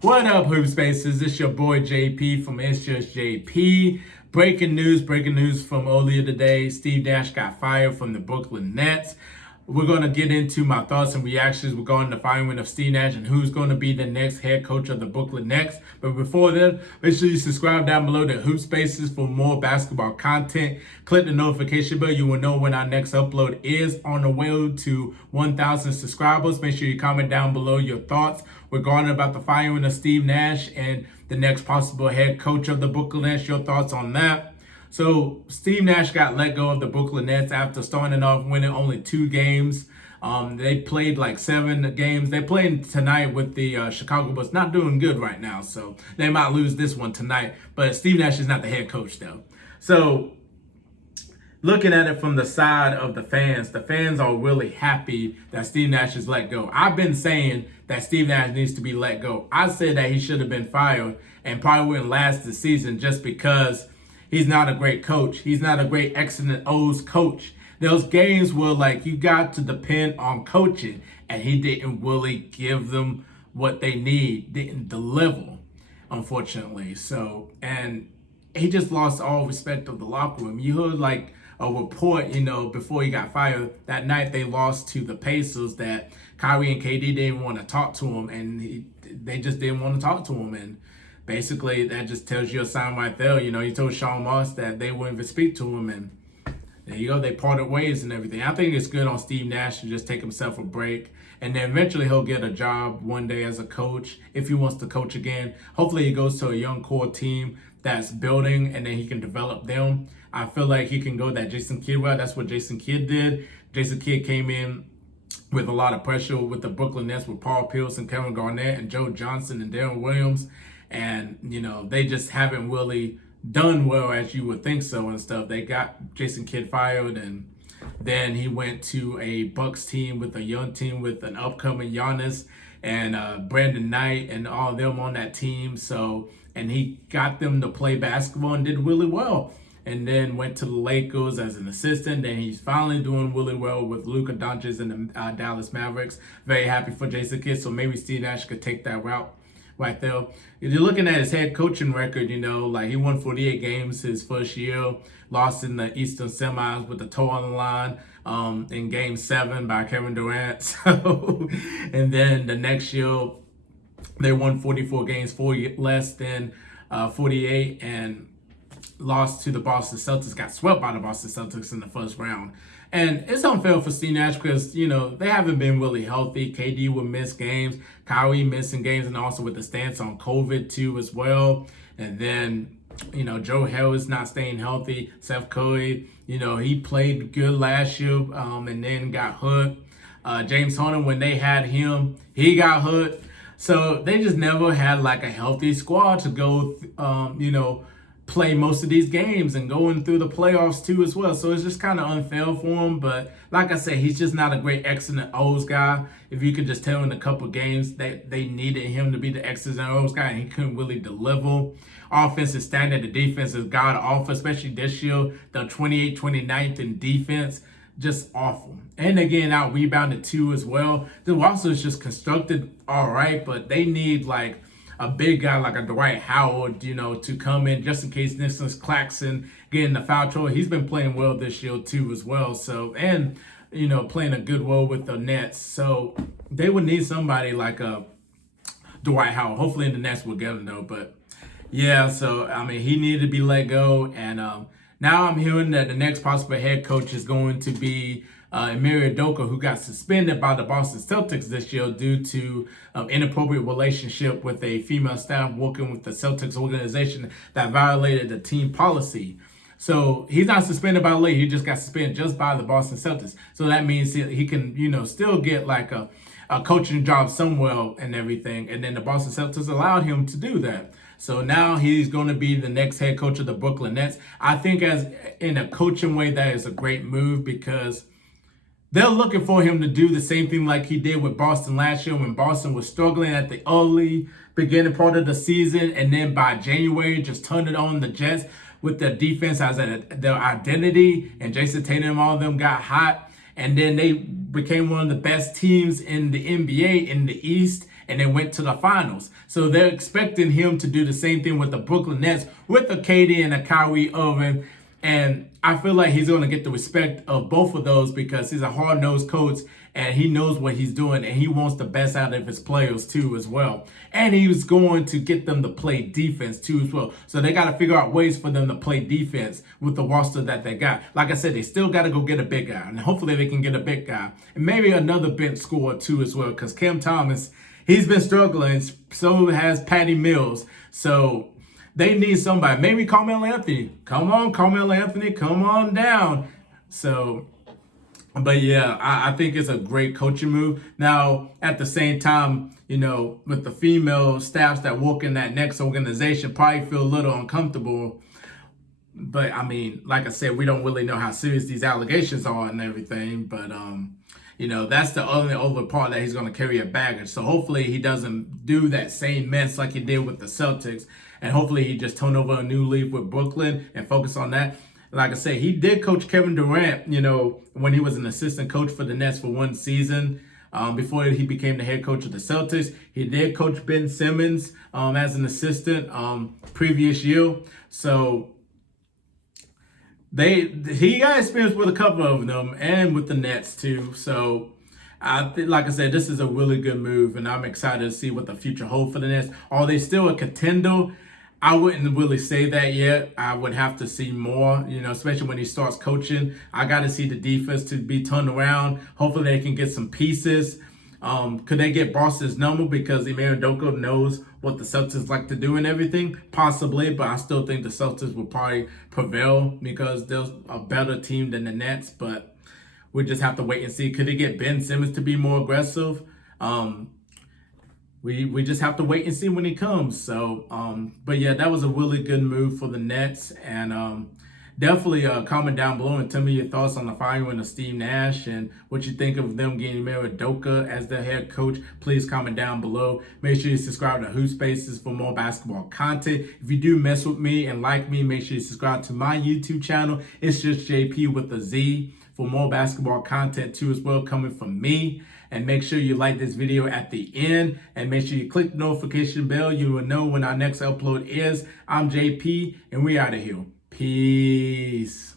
What up, HoopSpaces? It's your boy JP from It's Just JP. Breaking news from earlier today. Steve Nash got fired from the Brooklyn Nets. We're going to get into my thoughts and reactions regarding the firing of Steve Nash and who's going to be the next head coach of the Brooklyn Nets. But before that, make sure you subscribe down below to HoopSpaces for more basketball content. Click the notification bell. You will know when our next upload is on the way to 1,000 subscribers. Make sure you comment down below your thoughts regarding about the firing of Steve Nash and the next possible head coach of the Brooklyn Nets. Your thoughts on that. So Steve Nash got let go of the Brooklyn Nets after starting off winning only 2 games. They played like 7 games. They played tonight with the Chicago Bulls. Not doing good right now, so they might lose this one tonight. But Steve Nash is not the head coach, though. So looking at it from the side of the fans are really happy that Steve Nash is let go. I've been saying that Steve Nash needs to be let go. I said that he should have been fired and probably wouldn't last the season just because he's not a great coach. He's not a great X and O's coach. Those games were like you got to depend on coaching, and he didn't really give them what they need, didn't deliver, unfortunately. So, and he just lost all respect of the locker room. You heard like a report, before he got fired, that night they lost to the Pacers that Kyrie and KD didn't want to talk to him, and they just didn't want to talk to him. And basically, that just tells you a sign right there. He told Sean Moss that they wouldn't even speak to him, and there you go. They parted ways and everything. I think it's good on Steve Nash to just take himself a break, and then eventually he'll get a job one day as a coach if he wants to coach again. Hopefully, he goes to a young core team that's building, and then he can develop them. I feel like he can go that Jason Kidd route. That's what Jason Kidd did. Jason Kidd came in with a lot of pressure with the Brooklyn Nets with Paul Pierce and Kevin Garnett and Joe Johnson and Darren Williams. And, they just haven't really done well as you would think so and stuff. They got Jason Kidd fired, and then he went to a Bucks team with a young team with an upcoming Giannis and Brandon Knight and all of them on that team. So, and he got them to play basketball and did really well. And then went to the Lakers as an assistant. Then he's finally doing really well with Luka Doncic and the Dallas Mavericks. Very happy for Jason Kidd. So maybe Steve Nash could take that route right there. If you're looking at his head coaching record, like he won 48 games his first year, lost in the Eastern semis with the toe on the line in Game 7 by Kevin Durant. So, and then the next year, they won 44 games, 4 less than 48, and lost to the Boston Celtics, got swept by the Boston Celtics in the first round. And it's unfair for Steve Nash because, they haven't been really healthy. KD would miss games, Kyrie missing games, and also with the stance on COVID too as well. And then, Joe Harris not staying healthy. Seth Curry, he played good last year and then got hurt. James Harden, when they had him, he got hurt. So they just never had like a healthy squad to go, play most of these games and going through the playoffs too as well. So it's just kind of unfair for him. But like I said, he's just not a great X and O's guy. If you could just tell in a couple games that they needed him to be the X's and O's guy, and he couldn't really deliver. Offense is standard. The defense is god awful, especially this year. The 29th in defense, just awful. And again, out rebounded too as well. The roster is just constructed all right, but they need like a big guy like a Dwight Howard, to come in just in case Nicholas Claxton getting the foul trouble. He's been playing well this year too as well. So, and, playing a good role with the Nets. So they would need somebody like a Dwight Howard. Hopefully the Nets will get him though. But yeah, so, he needed to be let go. And now I'm hearing that the next possible head coach is going to be Ime Udoka, who got suspended by the Boston Celtics this year due to inappropriate relationship with a female staff working with the Celtics organization that violated the team policy. So he's not suspended by the league. He just got suspended just by the Boston Celtics. So that means he can, still get like a coaching job somewhere and everything. And then the Boston Celtics allowed him to do that. So now he's going to be the next head coach of the Brooklyn Nets. I think as in a coaching way, that is a great move because they're looking for him to do the same thing like he did with Boston last year when Boston was struggling at the early beginning part of the season. And then by January, just turned it on the Jets with their defense as their identity. And Jason Tatum and all of them got hot. And then they became one of the best teams in the NBA in the East. and they went to the finals. So they're expecting him to do the same thing with the Brooklyn Nets, with a KD and a Kyrie Irving. And I feel like he's going to get the respect of both of those because he's a hard-nosed coach and he knows what he's doing and he wants the best out of his players too as well. And he's going to get them to play defense too as well. So they got to figure out ways for them to play defense with the roster that they got. Like I said, they still got to go get a big guy, and hopefully they can get a big guy. And maybe another bench scorer too as well, because Cam Thomas, he's been struggling. So has Patty Mills. So they need somebody. Maybe Carmelo Anthony. Come on, Carmelo Anthony. Come on down. So, but yeah, I think it's a great coaching move. Now, at the same time, with the female staffs that work in that next organization, probably feel a little uncomfortable. But I mean, like I said, we don't really know how serious these allegations are and everything. But that's the only other part that he's going to carry a baggage. So hopefully he doesn't do that same mess like he did with the Celtics. And hopefully he just turn over a new leaf with Brooklyn and focus on that. Like I said, he did coach Kevin Durant, when he was an assistant coach for the Nets for one season. Before he became the head coach of the Celtics, he did coach Ben Simmons as an assistant previous year. So he got experience with a couple of them and with the Nets too. So like I said, this is a really good move, and I'm excited to see what the future holds for the Nets. Are they still a contender? I wouldn't really say that yet. I would have to see more, especially when he starts coaching. I got to see the defense to be turned around. Hopefully they can get some pieces. Could they get Boston's number because Ime Udoka knows what the Celtics like to do and everything? Possibly, but I still think the Celtics will probably prevail because they're a better team than the Nets. But we just have to wait and see. Could they get Ben Simmons to be more aggressive? We just have to wait and see when he comes. So, but yeah, that was a really good move for the Nets. And definitely comment down below and tell me your thoughts on the firing of Steve Nash and what you think of them getting Ime Udoka as their head coach. Please comment down below. Make sure you subscribe to HoopSpaces for more basketball content. If you do mess with me and like me, make sure you subscribe to my YouTube channel. It's just JP with a Z for more basketball content too as well coming from me. And make sure you like this video at the end and make sure you click the notification bell. You will know when our next upload is. I'm JP and we out of here. Peace.